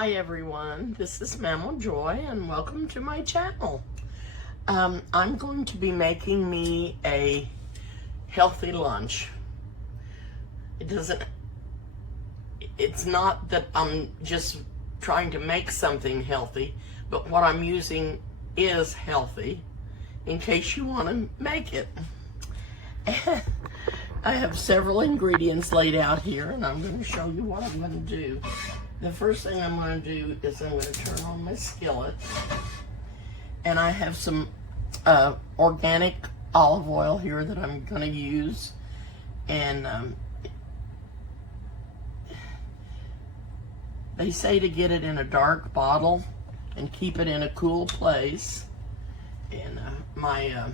Hi everyone, this is Mammal Joy and welcome to my channel. I'm going to be making me a healthy lunch. It's not that I'm just trying to make something healthy, but what I'm using is healthy in case you want to make it. I have several ingredients laid out here and I'm going to show you what I'm going to do. The first thing I'm going to do is I'm going to turn on my skillet, and I have some organic olive oil here that I'm going to use, and they say to get it in a dark bottle and keep it in a cool place, and my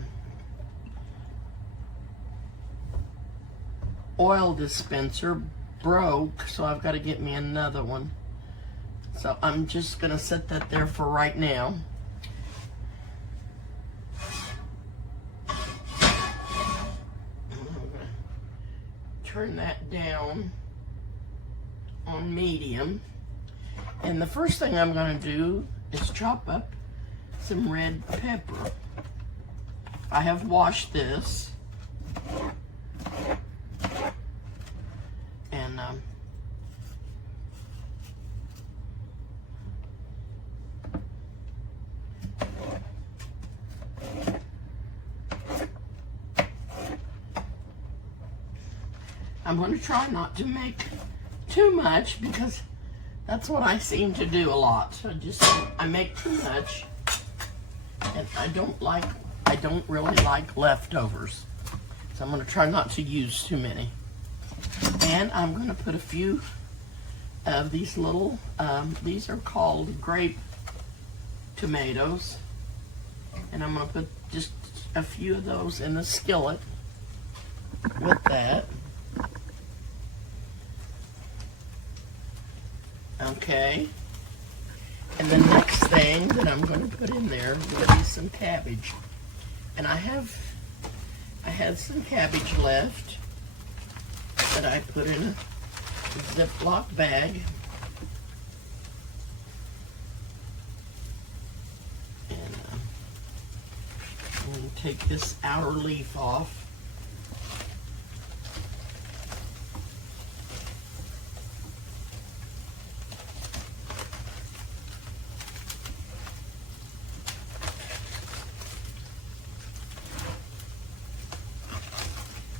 oil dispenser broke, so I've got to get me another one. So I'm just going to set that there for right now. I'm going to turn that down on medium. And the first thing I'm going to do is chop up some red pepper. I have washed this. And I'm going to try not to make too much because that's what I seem to do a lot. I make too much, and I don't really like leftovers. So I'm going to try not to use too many. And I'm going to put a few of these little, these are called grape tomatoes. And I'm going to put just a few of those in the skillet with that. Okay. And the next thing that I'm going to put in there will be some cabbage. And I had some cabbage left that I put in a Ziploc bag. And I'm going to take this outer leaf off.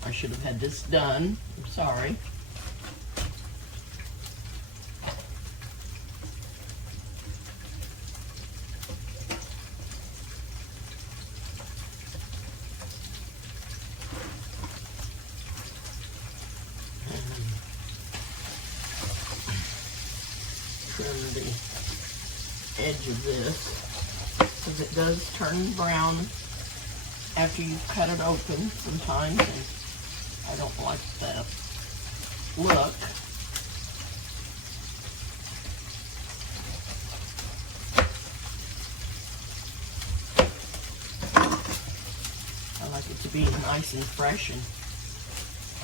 I should have had this done. I'm sorry. Trim the edge of this because it does turn brown after you cut it open sometimes. And I don't like that look. I like it to be nice and fresh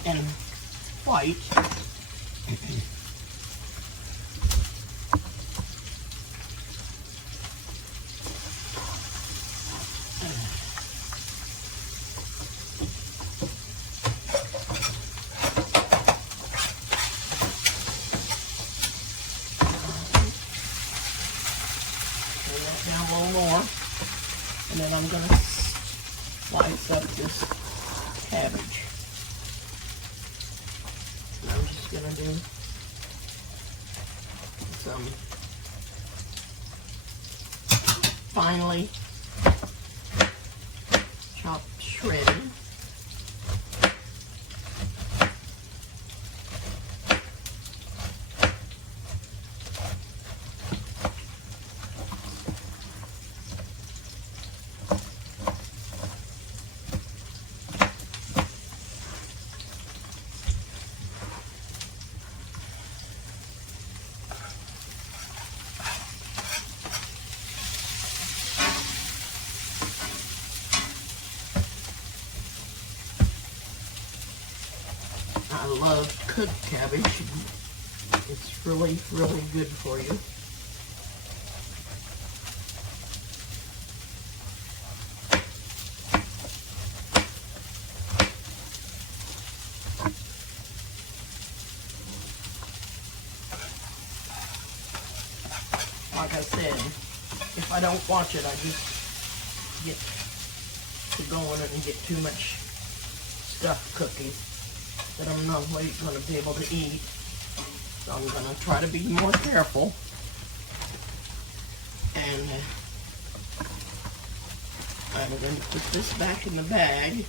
and white. Down a little more, and then I'm going to slice up this cabbage. And I'm just going to do some finely chopped shredded. I love cooked cabbage. It's really, really good for you. I don't watch it, I just get to going and get too much stuff cooking that I'm not going to be able to eat. So I'm going to try to be more careful. And I'm going to put this back in the bag.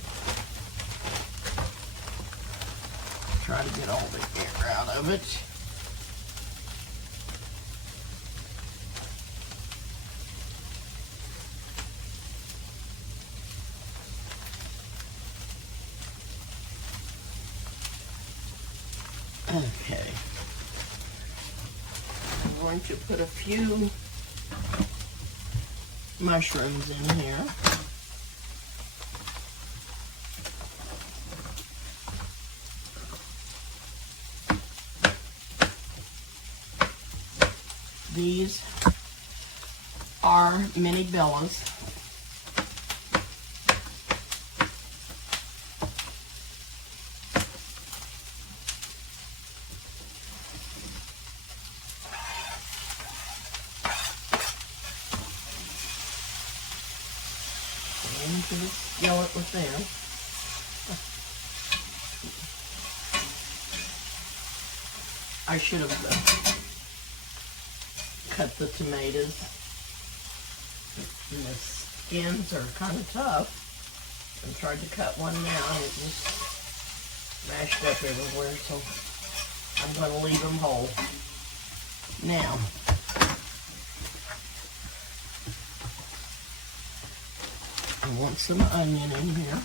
Try to get all the air out of it. Okay. I'm going to put a few mushrooms in here. These are mini bellas. Into the skillet with them. I should have cut the tomatoes. And the skins are kind of tough. I tried to cut one now and it just mashed up everywhere, so I'm going to leave them whole. Now, I want some onion in here.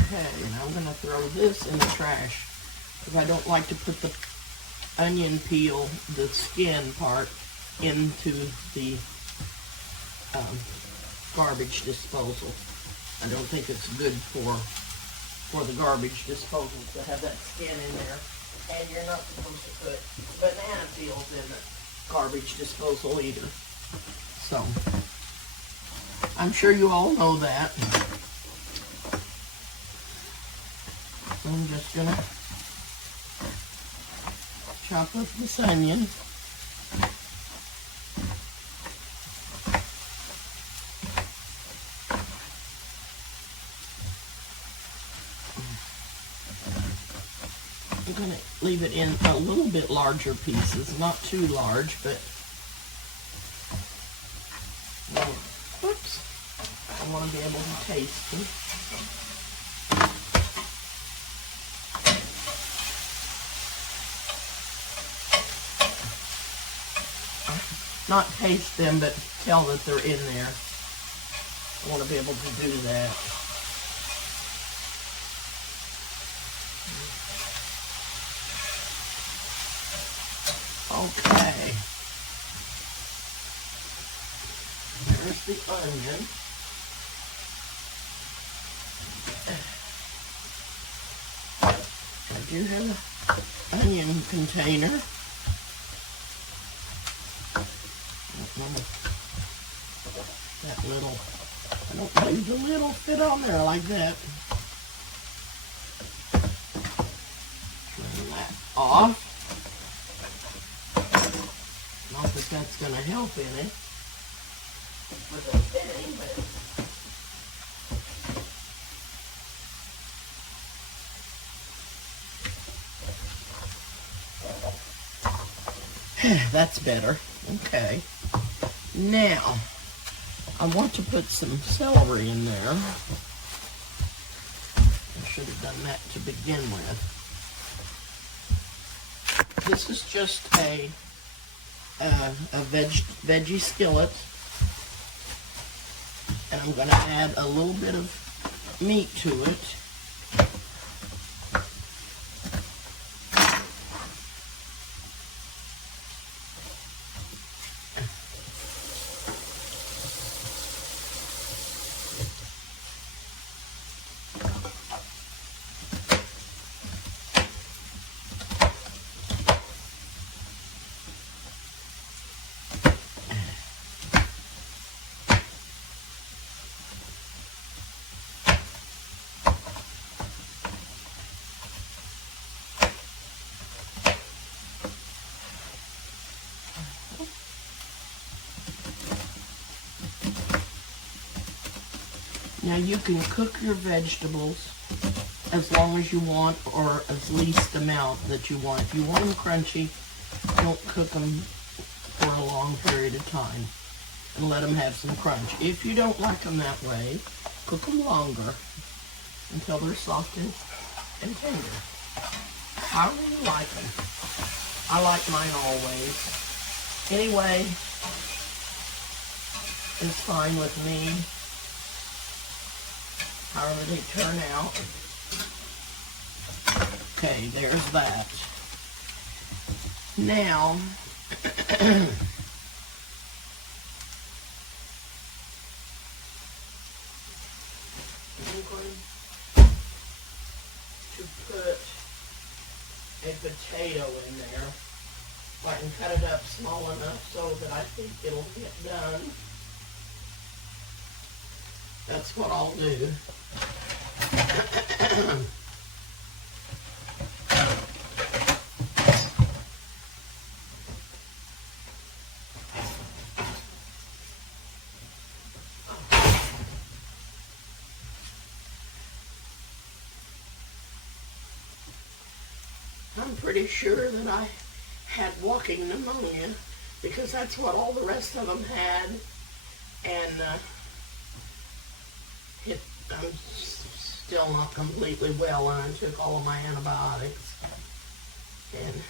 Okay, and I'm going to throw this in the trash because I don't like to put the onion peel, the skin part, into the garbage disposal. I don't think it's good for the garbage disposal to have that skin in there. And you're not supposed to put banana peels in the garbage disposal either. So, I'm sure you all know that. I'm just going to chop up this onion. I'm going to leave it in a little bit larger pieces, not too large, but oops, I want to be able to taste them. Not taste them, but tell that they're in there. I want to be able to do that. Okay. There's the onion. I do have an onion container. That little, I don't believe the lid will fit on there like that. Turn that off. Not that that's going to help any with the spinning, but that's better. Okay. Now, I want to put some celery in there. I should have done that to begin with. This is just a veggie skillet. And I'm going to add a little bit of meat to it. Now you can cook your vegetables as long as you want, or as least amount that you want. If you want them crunchy, don't cook them for a long period of time and let them have some crunch. If you don't like them that way, cook them longer until they're soft and tender. However you like them. I like mine always. Anyway, it's fine with me. However they turn out. Okay, there's that. Now, I'm going to put a potato in there. So I can cut it up small enough so that I think it'll get done. That's what I'll do. I'm pretty sure that I had walking pneumonia because that's what all the rest of them had, and I'm still not completely well, and I took all of my antibiotics, and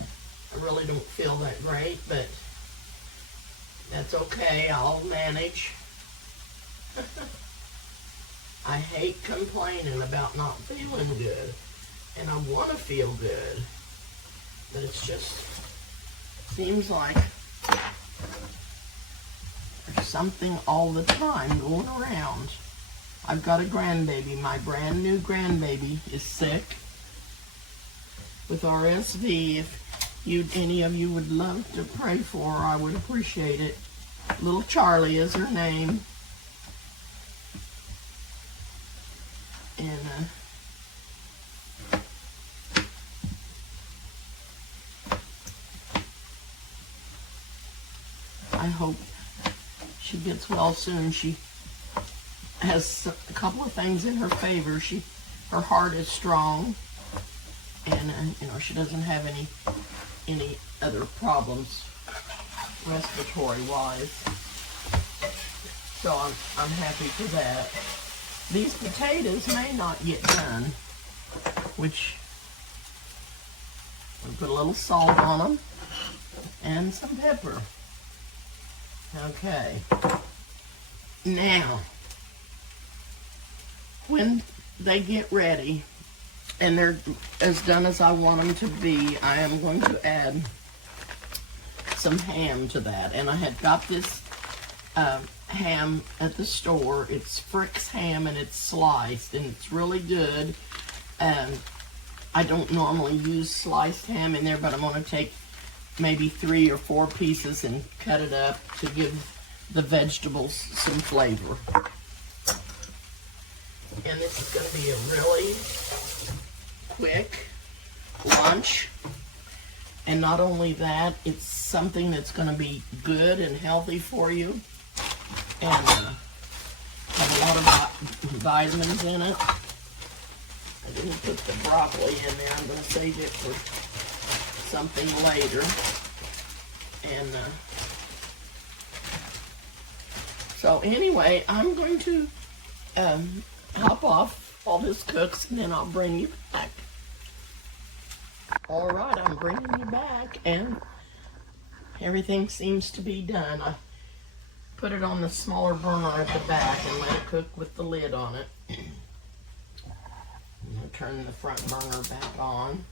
I really don't feel that great, but that's okay. I'll manage. I hate complaining about not feeling good, and I want to feel good, but it's just seems like there's something all the time going around. I've got a grandbaby. My brand new grandbaby is sick with RSV. If any of you would love to pray for her, I would appreciate it. Little Charlie is her name. And I hope she gets well soon. She has a couple of things in her favor. Her heart is strong, and she doesn't have any other problems respiratory wise. So I'm happy for that. These potatoes may not get done, which I'll put a little salt on them and some pepper. Okay. Now, when they get ready and they're as done as I want them to be, I am going to add some ham to that. And I had got this ham at the store. It's Frick's ham, and it's sliced, and it's really good. I don't normally use sliced ham in there, but I'm going to take maybe 3 or 4 pieces and cut it up to give the vegetables some flavor. And this is going to be a really quick lunch. And not only that, it's something that's going to be good and healthy for you, and have a lot of vitamins in it. I didn't put the broccoli in there. I'm going to save it for something later. And so anyway, I'm going to hop off while this cooks, and then I'll bring you back. All right, I'm bringing you back, and everything seems to be done. I put it on the smaller burner at the back and let it cook with the lid on it. I'm going to turn the front burner back on.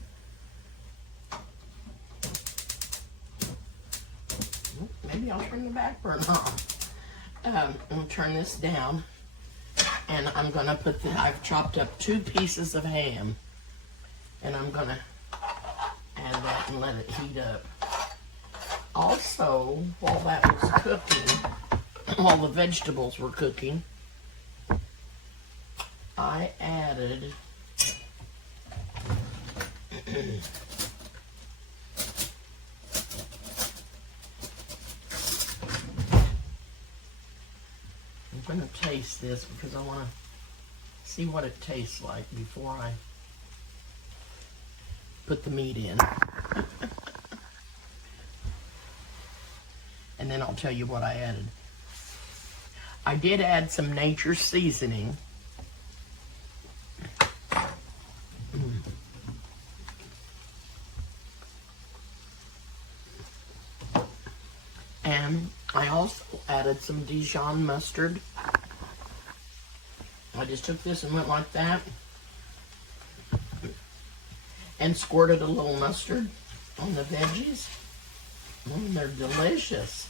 Maybe I'll turn the back burner on. I'm going to turn this down, and I'm going to put I've chopped up 2 pieces of ham, and I'm going to add that and let it heat up. Also, while that was cooking, while the vegetables were cooking, I added I'm going to taste this because I want to see what it tastes like before I put the meat in. And then I'll tell you what I added. I did add some nature seasoning. And I also added some Dijon mustard. I just took this and went like that. And squirted a little mustard on the veggies. They're delicious.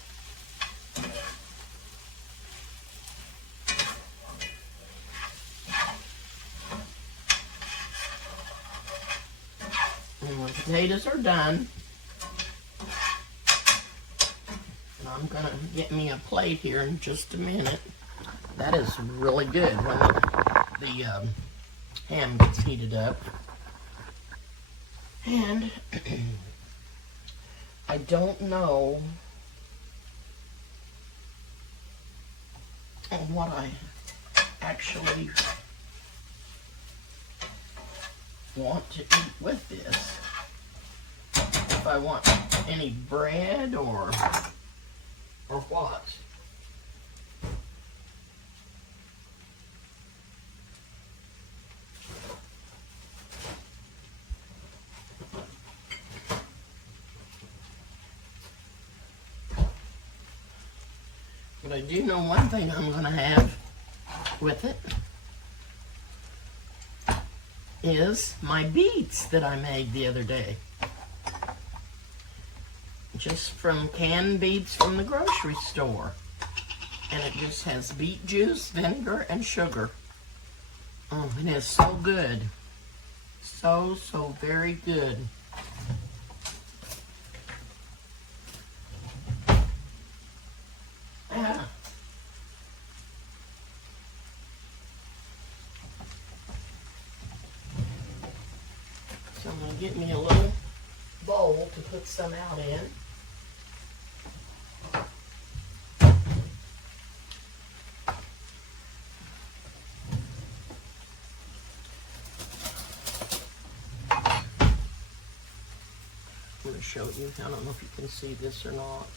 And the potatoes are done. And I'm gonna get me a plate here in just a minute. That is really good when the ham gets heated up. And I don't know what I actually want to eat with this. If I want any bread or what. But I do know one thing I'm going to have with it is my beets that I made the other day. Just from canned beets from the grocery store. And it just has beet juice, vinegar, and sugar. Oh, it is so good. So very good. So I'm going to get me a little bowl to put some out in. I'm going to show you. I don't know if you can see this or not.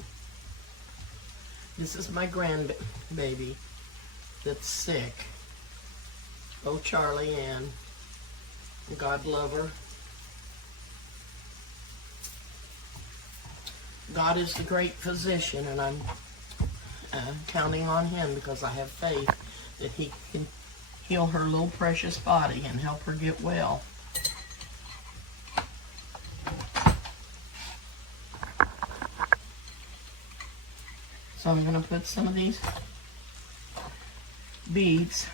This is my grandbaby that's sick. Oh, Charlie Ann. God love her. God is the great physician, and I'm counting on him because I have faith that he can heal her little precious body and help her get well. So I'm going to put some of these beets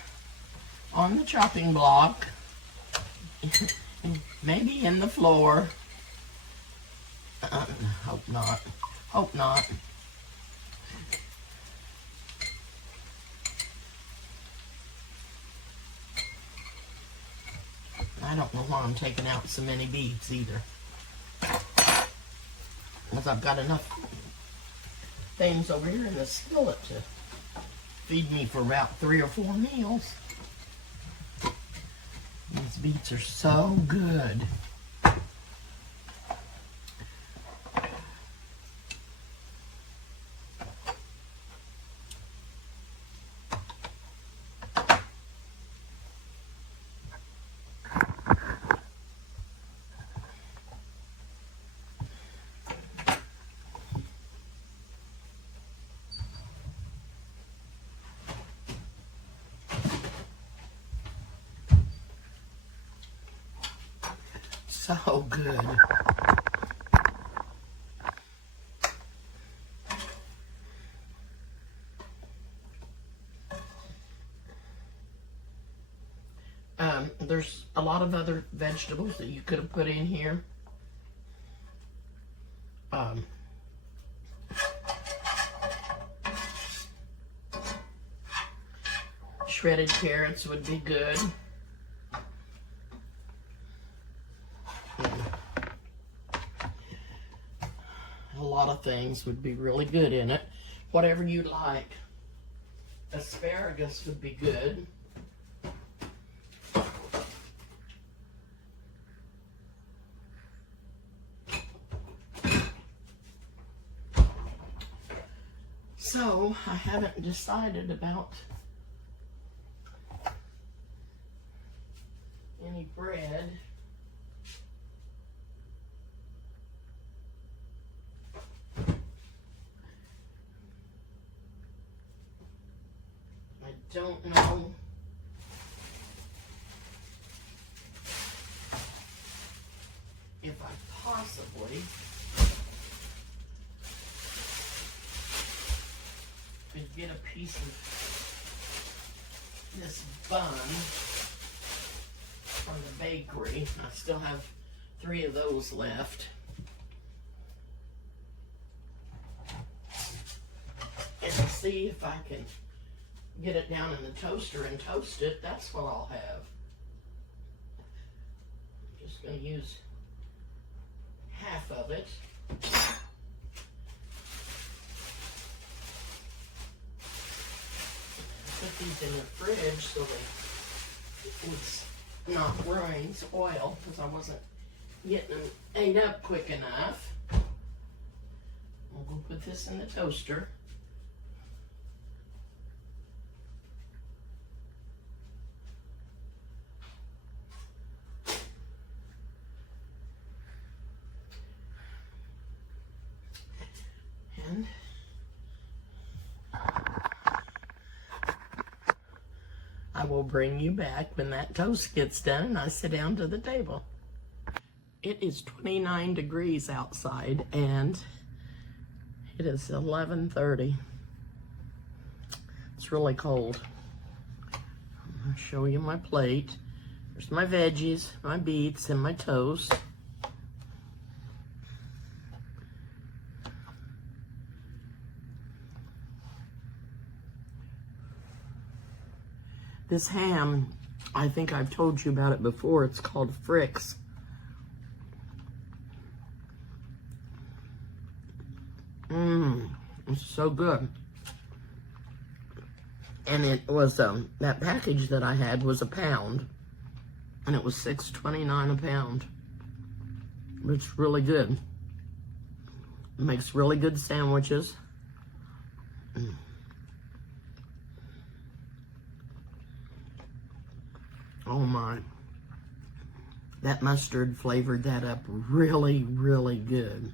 on the chopping block, maybe in the floor. Hope not. Hope not. I don't know why I'm taking out so many beets either. Because I've got enough things over here in the skillet to feed me for about 3 or 4 meals. These beets are so good. So good. There's a lot of other vegetables that you could have put in here. Shredded carrots would be good. A lot of things would be really good in it. Whatever you like. asparagus would be good. So I haven't decided about any bread. I don't know if I possibly could get a piece of this bun from the bakery. I still have 3 of those left. And see if I can get it down in the toaster and toast it. That's what I'll have. I'm just going to use half of it. Put these in the fridge so it's not ruin oil, because I wasn't getting them ate up quick enough. We'll go put this in the toaster. And I will bring you back when that toast gets done and I sit down to the table. It is 29 degrees outside and it is 11:30. It's really cold. I'm going to show you my plate. There's my veggies, my beets, and my toast. This ham, I think I've told you about it before. It's called Fricks. It's so good. And it was, that package that I had was a pound. And it was $6.29 a pound. It's really good. It makes really good sandwiches. Oh my. That mustard flavored that up really, really good.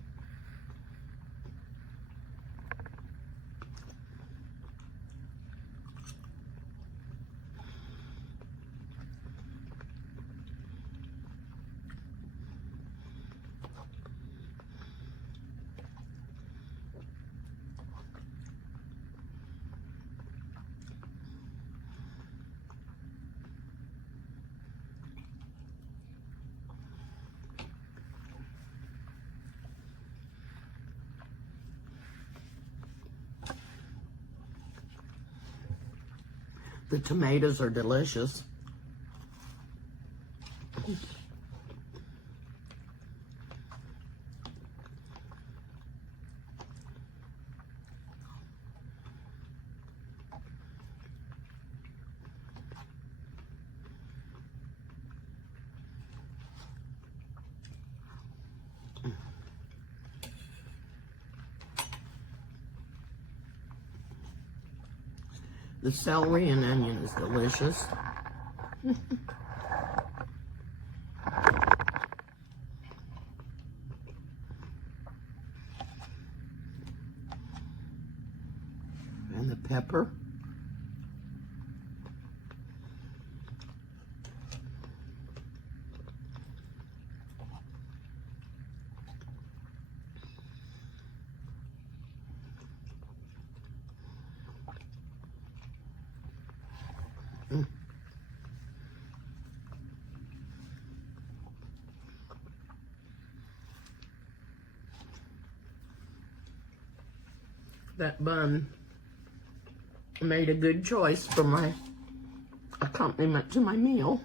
The tomatoes are delicious. The celery and onion is delicious. And the pepper. That bun made a good choice for my accompaniment to my meal.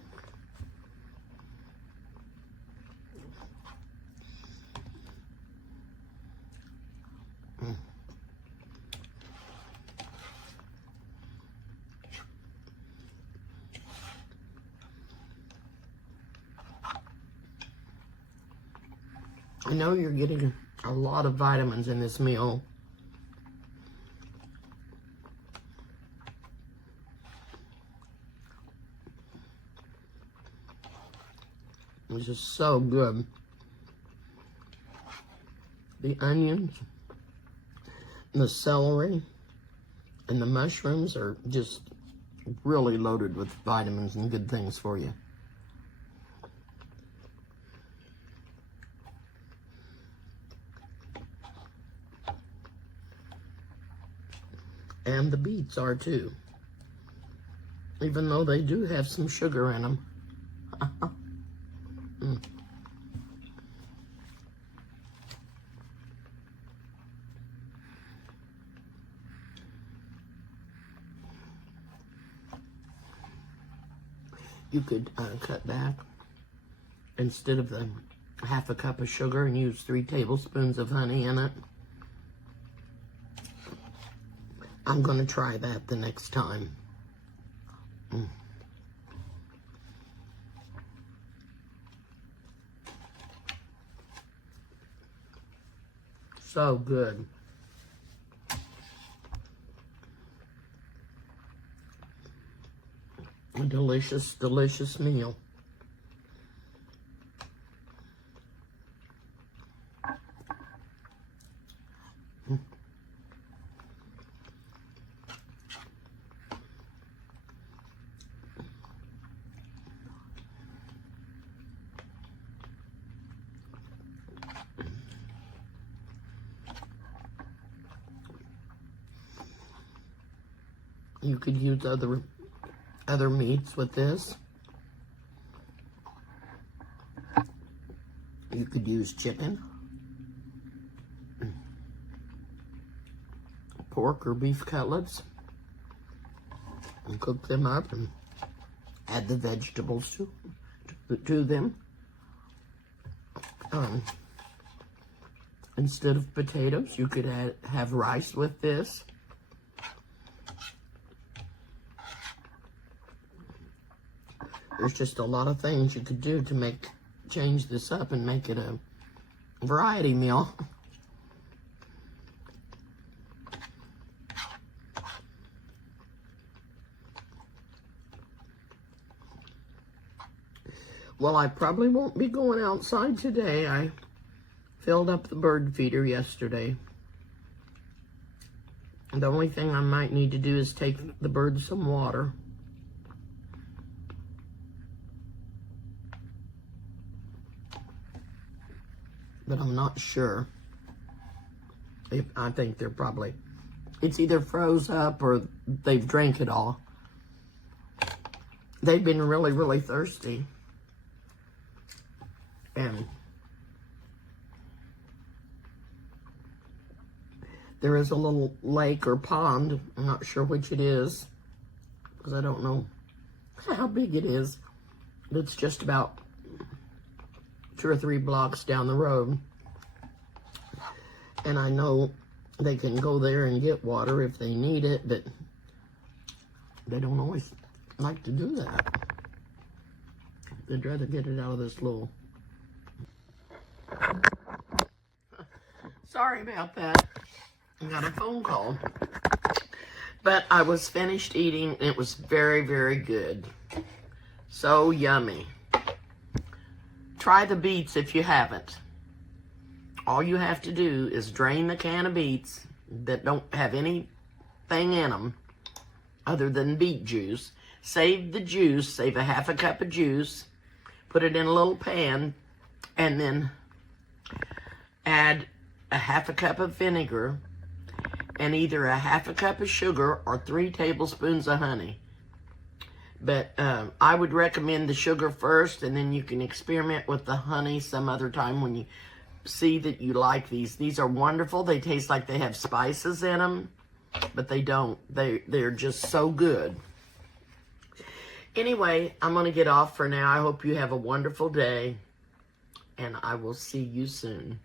I know you're getting a lot of vitamins in this meal. This is so good. The onions, the celery, and the mushrooms are just really loaded with vitamins and good things for you. And the beets are too, even though they do have some sugar in them. You could cut back, instead of the half a cup of sugar, and use 3 tablespoons of honey in it. I'm going to try that the next time. So good. A delicious, delicious meal. You could use other meats with this. You could use chicken, pork or beef cutlets, and cook them up and add the vegetables to them. Instead of potatoes, you could have rice with this. There's just a lot of things you could do to change this up and make it a variety meal. Well, I probably won't be going outside today. I filled up the bird feeder yesterday. The only thing I might need to do is take the birds some water. But I'm not sure. I think they're probably, it's either froze up or they've drank it all. They've been really, really thirsty. And there is a little lake or pond. I'm not sure which it is, because I don't know how big it is. It's just about 2 or 3 blocks down the road. And I know they can go there and get water if they need it, but they don't always like to do that. They'd rather get it out of this little... Sorry about that. I got a phone call. But I was finished eating, and it was very, very good. So yummy. Try the beets if you haven't. All you have to do is drain the can of beets that don't have anything in them other than beet juice. Save the juice, save a half a cup of juice, put it in a little pan, and then add a half a cup of vinegar and either a half a cup of sugar or 3 tablespoons of honey. But I would recommend the sugar first, and then you can experiment with the honey some other time when you see that you like these. These are wonderful. They taste like they have spices in them, but they don't. They're just so good. Anyway, I'm going to get off for now. I hope you have a wonderful day, and I will see you soon.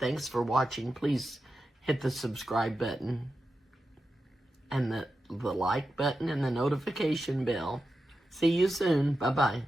Thanks for watching. Please hit the subscribe button and the like button and the notification bell. See you soon. Bye-bye.